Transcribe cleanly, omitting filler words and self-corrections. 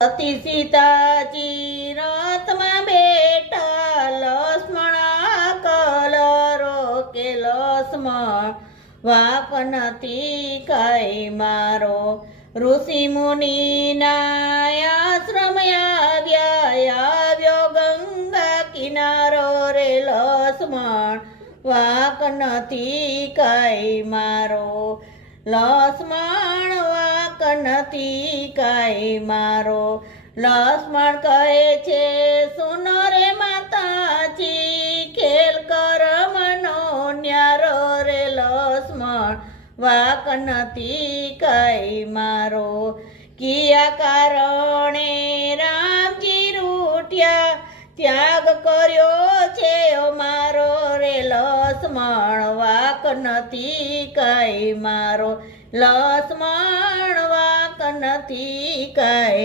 સતી સીતાજી રથમાં બેઠા, લક્ષ્મણ કલરો કે લક્ષ્મણ વાક નથી કઈ મારો. ઋષિ મુનિના આશ્રમ આવ્યો ગંગા કિનારો રે લક્ષ્મણ વાક નથી કઈ મારો. લક્ષ્મણ વાક નથી કઈ મારો. લક્ષ્મણ કહે છે સુનો રે માતાજી, ખેલ કરમનો ન્યારો રે લક્ષ્મણ વાક નથી કઈ મારો. કિયા કારણે રામજી રૂઠ્યા, ત્યાગ કર્યો છે મારો રે લક્ષ્મણ વાક નથી કઈ મારો. લક્ષ્મણ વાક નથી કઈ